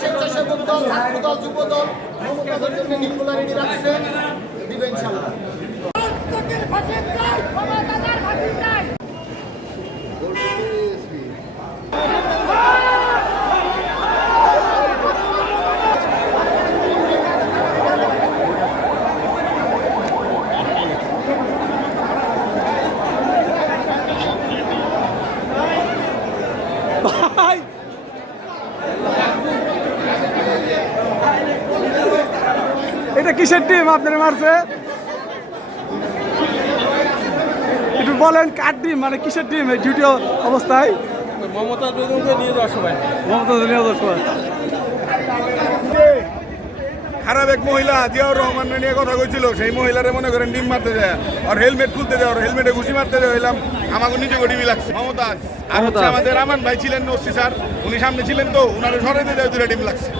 স্বেচ্ছাসেবক দল ছাত্র দল যুব দল মমতাদের জন্য রেডি রাখছে। দিবে ইনশাল্লাহ রক্তকের এটা কিসের টিম আপনারা মারছে? একটু বলেন কার ডিম মানে কিসের টিম এই ডিউটি অবস্থায়? মমতা বেগমকে নিয়ে যাওয়া সবাই। মমতা সময় খারাপ এক মহিলা জিয়াউর রহমান নিয়ে কথা কইছিল সেই মহিলারে মনে করেন ডিম মারতে যায়। আর হেলমেট খুলতে যায় আর হেলমেটে ঘুষি মারতে যায় হইলাম আমাকে নিজে গরিবি লাগছে। মমতাজ আর হচ্ছে আমাদের আমান ভাই ছিলেন ওসি স্যার উনি সামনে ছিলেন তো উনারে সরাইতে যায় দুটা ডিম লাগছে।